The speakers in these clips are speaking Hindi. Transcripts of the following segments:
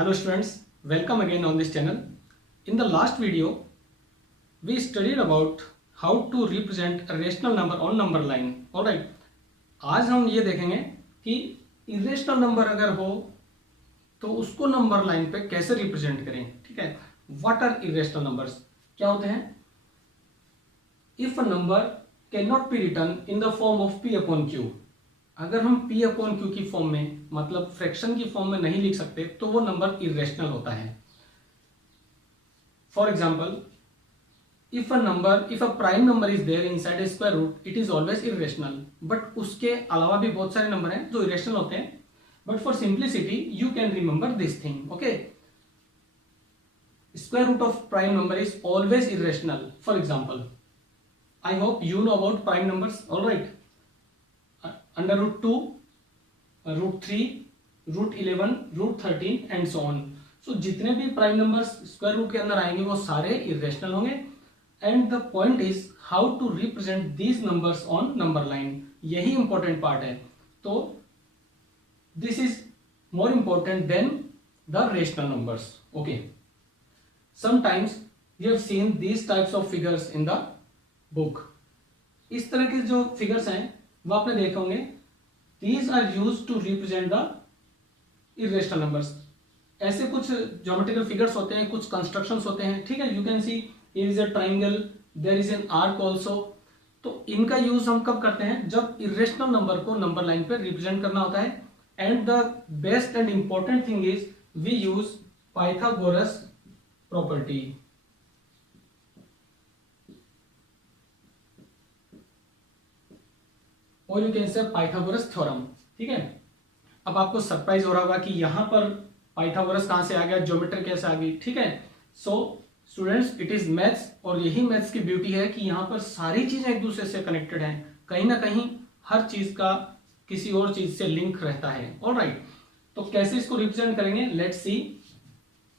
Hello students, welcome again on this channel. In the last video, we studied about how to represent a rational number on number line. Alright, आज हम ये देखेंगे कि irrational number अगर हो तो उसको नंबर लाइन पे कैसे रिप्रेजेंट करें. ठीक है, व्हाट आर irrational numbers? क्या होते हैं? If a number cannot be written in the form of p upon q, अगर हम p अपॉन q की फॉर्म में मतलब फ्रैक्शन की फॉर्म में नहीं लिख सकते तो वो नंबर इरेशनल होता है. For example, if a prime number is there inside a square root, it is always irrational. But उसके अलावा भी बहुत सारे नंबर हैं जो इरेशनल होते हैं. But for simplicity you can remember this thing. Okay, square root of prime number is always irrational. For example, I hope you know about prime numbers. Alright, under root 2, root 3, root 11, root 13 and so on. So जितने भी प्राइम नंबर्स स्क्वायर रूट के अंदर आएंगे वो सारे इरेशनल होंगे. And the point is how to represent these numbers on number line. यही इंपॉर्टेंट पार्ट है. तो this is more important than the rational numbers. Okay, sometimes you have seen these types of figures in the book. इस तरह के जो फिगर्स हैं वो आपने देखे होंगे. These are use to represent the irrational numbers. ऐसे कुछ ज्योमेट्रिकल फिगर्स होते हैं, कुछ कंस्ट्रक्शंस होते हैं. ठीक है, you can see here is a triangle, there is an arc also. तो इनका यूज हम कब करते हैं? जब इरेशनल नंबर को नंबर लाइन पे रिप्रेजेंट करना होता है. And the best and important thing is we use Pythagoras property. और you can say Pythagoras theorem. ठीक है, अब आपको सरप्राइज हो रहा होगा कि यहां पर पाइथागोरस कहां से आ गया, ज्योमेट्री कैसे आ गई. ठीक है, so students, it is maths. और यही मैथ्स की ब्यूटी है कि यहां पर सारी चीजें एक दूसरे से कनेक्टेड हैं. कहीं ना कहीं हर चीज का किसी और चीज से लिंक रहता है. ऑलराइट, तो कैसे इसको रिप्रेजेंट करेंगे, let's see.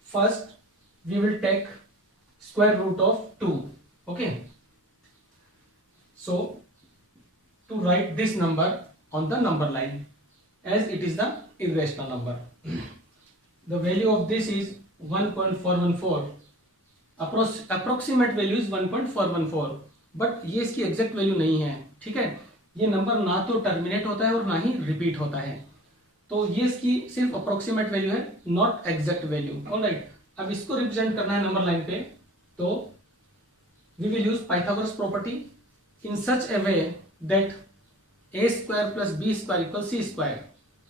First we will take square root of 2. Okay, so to write this number on the number line as it is the irrational number. The value of this is 1.414. Approximate value is 1.414, but ये इसकी एग्जैक्ट वैल्यू नहीं है. ठीक है, ये नंबर ना तो टर्मिनेट होता है और ना ही रिपीट होता है. तो ये इसकी सिर्फ अप्रोक्सीमेट वैल्यू है, नॉट एग्जैक्ट वैल्यू. ऑलराइट, अब इसको रिप्रेजेंट करना है नंबर लाइन पे, तो we will use Pythagoras property in such a way that a square plus b square equal c square.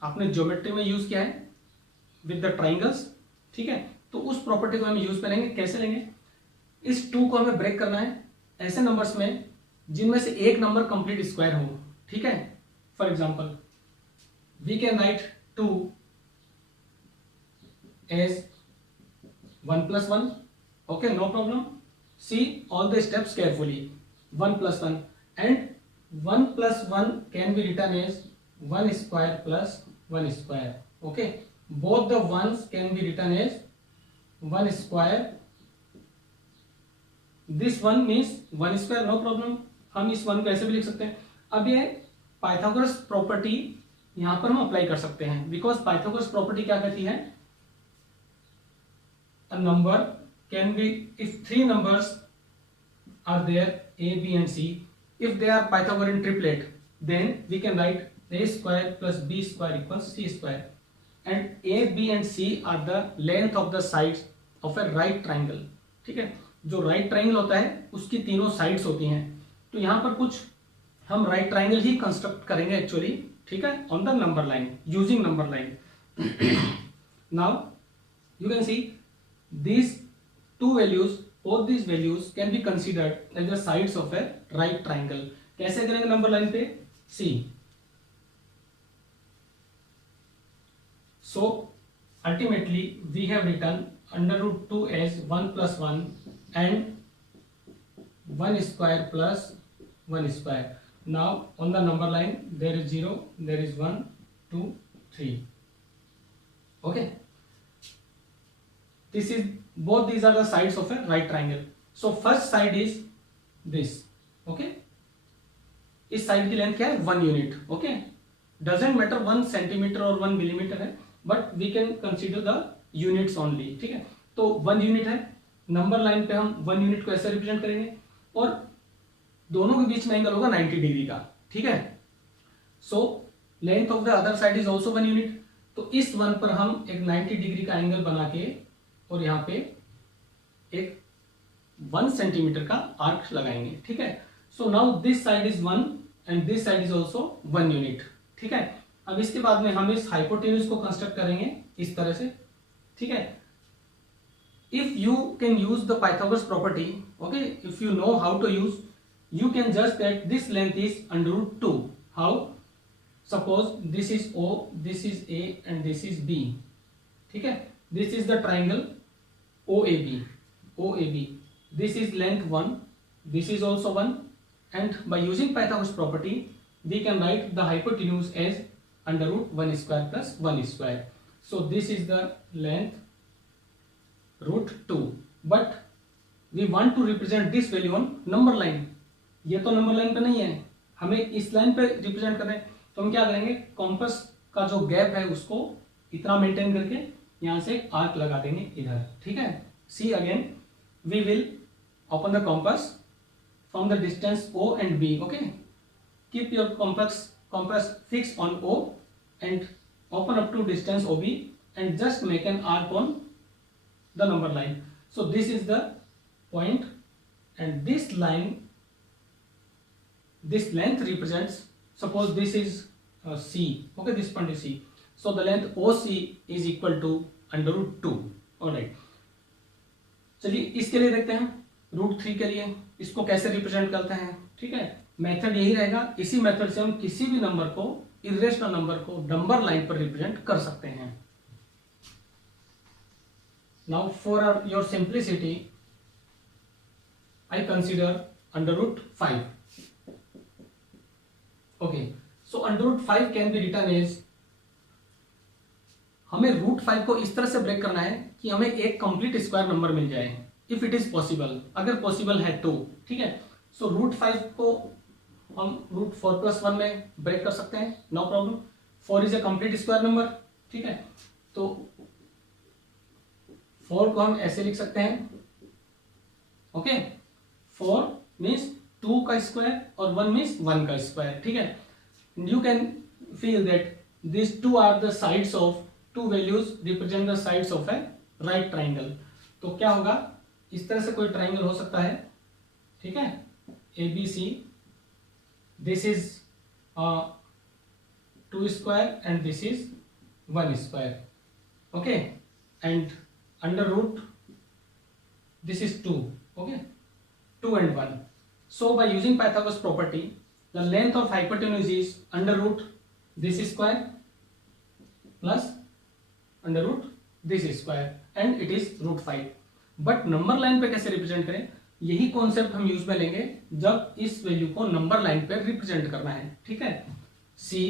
आपने ज्योमेट्री में यूज किया है विद द ट्राइंगल्स. ठीक है, तो उस प्रॉपर्टी को हम यूज करेंगे. कैसे लेंगे? इस 2 को हमें ब्रेक करना है ऐसे नंबर्स में जिनमें से एक नंबर कंप्लीट स्क्वायर हो. ठीक है, for example we can write 2 as 1 plus 1. Okay, no problem. See all the steps carefully. 1 plus 1 and 1 plus 1 can be written as 1 square plus 1 square. Okay, both the ones can be written as 1 square. This one means 1 square, no problem. हम इस 1 को ऐसे भी लिख सकते हैं. अब ये पाइथागोरस प्रॉपर्टी यहां पर हम अप्लाई कर सकते हैं, बिकॉज पाइथागोरस प्रॉपर्टी क्या कहती है? A number can be, if 3 numbers are there, a, b and c, if they are Pythagorean triplet, then we can write a square plus b square equals c square. And a, b and c are the length of the sides of a right triangle. ठीक है, जो राइट ट्राइंगल होता है उसकी तीनों साइड्स होती हैं. तो यहां पर कुछ हम राइट ट्राइंगल ही कंस्ट्रक्ट करेंगे एक्चुअली. ठीक है, on the number line, using number line. Now you can C these two values, both these values can be considered as the sides of a right triangle. कैसे करेंगे नंबर लाइन पे? सी. So ultimately we have written under root 2 as 1 plus 1 and 1 square plus 1 square. Now on the number line there is 0, there is 1, 2, 3. Okay, this is, both these are the sides of a right triangle. So first side is this. Okay, इस साइड की लेंथ क्या है? 1 unit. Okay, doesn't matter 1 centimetre और 1 मिलीमीटर है, but we can consider the units only, ठीक है। तो 1 यूनिट है, नंबर लाइन पे हम 1 यूनिट को ऐसे रिप्रेजेंट करेंगे और दोनों के बीच में एंगल होगा 90 डिग्री का, ठीक है। So length of the other side is also 1 unit. तो इस 1 पर हम एक 90 डिग्री का एंगल बना के और यहाँ पे एक 1 सेंटीमीटर का आर्क लगाएंगे, ठीक है। So now this side is 1 and this side is also 1 unit, ठीक है। अब इसके बाद में हम इस हाइपोटेन्यूज को कंस्ट्रक्ट करेंगे इस तरह से, ठीक है। If you can use the Pythagoras property, okay, if you know how to use, you can just that this length is under root 2. How? Suppose this is O, this is A and this is B, ठीक है। This is the triangle OAB, OAB. This is length 1, this is also 1, and by using Pythagoras property we can write the hypotenuse as under root 1 square plus 1 square. So this is the length root 2, but we want to represent this value on number line. ये तो नंबर लाइन पे नहीं है, हमें इस लाइन पे रिप्रेजेंट करना है। तो हम क्या करेंगे, कॉम्पस का जो गैप है उसको इतना मेंटेन करके यहां से आर्क लगा देंगे इधर, ठीक है। See again, we will open the compass from the distance O and B, okay. Keep your compass fix on O and open up to distance OB and just make an arc on the number line. So this is the point and this line, this length represents, suppose this is C, okay, this point is C. So the length OC is equal to under root 2. Alright, चलिए इसके लिए देखते हैं रूट 3 के लिए इसको कैसे रिप्रेजेंट करते हैं, ठीक है। मेथड यही रहेगा, इसी मेथड से हम किसी भी नंबर को, इरेशनल नंबर को नंबर लाइन पर रिप्रेजेंट कर सकते हैं। Now for your simplicity I consider under root 5, okay. So under root 5 can be written as, हमें रूट 5 को इस तरह से ब्रेक करना है कि हमें एक कंप्लीट स्क्वायर नंबर मिल जाए, इफ इट इज पॉसिबल, अगर पॉसिबल है तो, ठीक है। सो रूट 5 को हम रूट 4 प्लस 1 में ब्रेक कर सकते हैं, no problem. 4 is a complete square number, ठीक है। तो 4 को हम ऐसे लिख सकते हैं, ओके। 4 मीन्स 2 का स्क्वायर और 1 मीन्स 1 का स्क्वायर, ठीक है। You can feel that this 2 are the sides of, 2 values represent the sides of a right triangle. तो क्या होगा, इस तरह से कोई ट्राइंगल हो सकता है, ठीक है। ABC, this is 2 square and this is 1 square, okay. And under root this is 2, okay, 2 and 1. So by using Pythagoras property, the length of hypotenuse is under root this square plus under root this square and it is root 5. But number line पे कैसे रिप्रेजेंट करें, यही कॉन्सेप्ट हम यूज में लेंगे जब इस वैल्यू को नंबर लाइन पे रिप्रेजेंट करना है, ठीक है। See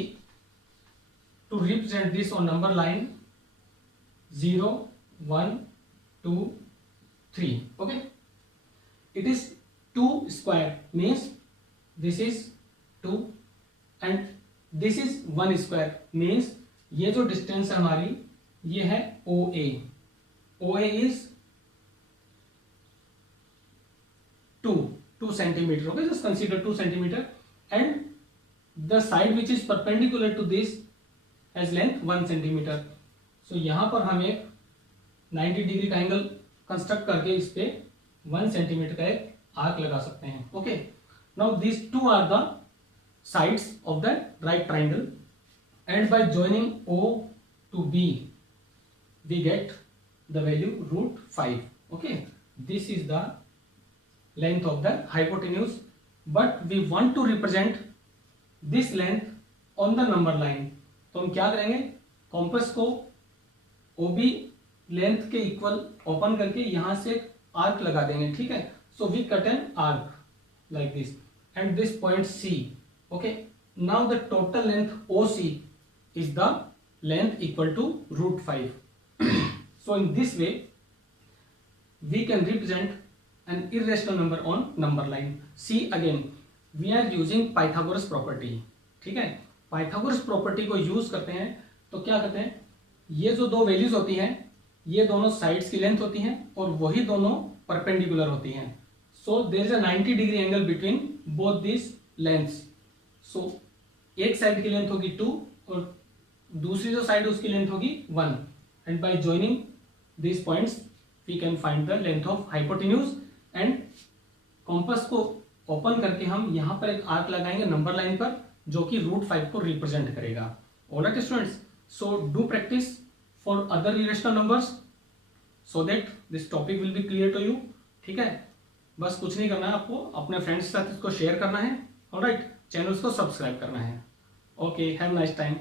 to represent this on number line 0 1 2 3, okay. It is 2 square means this is 2 and this is 1 square means ये जो डिस्टेंस है हमारी ये है OA. OA is 2 centimeter, okay, just consider 2 centimeter and the side which is perpendicular to this has length 1 centimeter. So यहाँ पर हम एक 90 डिग्री का एंगल कंस्ट्रक्ट करके इस पे 1 सेंटीमीटर का एक आर्क लगा सकते हैं, okay. Now this 2 are the sides of the right triangle and by joining O to B we get the value root 5, okay. This is the length of the hypotenuse, but we want to represent this length on the number line. तो हम क्या करेंगे, कॉम्पस को OB लेंथ के इक्वल ओपन करके यहां से आर्क लगा देंगे, ठीक है। So we cut an arc like this and this point C, okay. Now the total length OC is the length equal to root 5. So in this way we can represent an irrational number on number line. See again, we are using Pythagoras property, ठीक है। Pythagoras property को यूज करते हैं तो क्या करते हैं, ये जो दो वैल्यूज होती हैं ये दोनों साइड्स की लेंथ होती हैं और वही दोनों परपेंडिकुलर होती हैं। So there is a 90 degree angle between both this lengths. So एक साइड की लेंथ होगी 2 और दूसरी जो साइड उसकी लेंथ होगी 1, and by joining this points we can find the length of hypotenuse. And compass को ओपन करके हम यहाँ पर एक आर्क लगाएंगे नंबर लाइन पर, जो कि √5 को रिप्रेजेंट करेगा। Alright students, so do practice for other irrational numbers so that this topic will be clear to you. ठीक है, बस कुछ नहीं करना है आपको, अपने फ्रेंड्स के साथ इसको शेयर करना है। ऑलराइट, चैनल्स को सब्सक्राइब करना है। Okay, have nice time.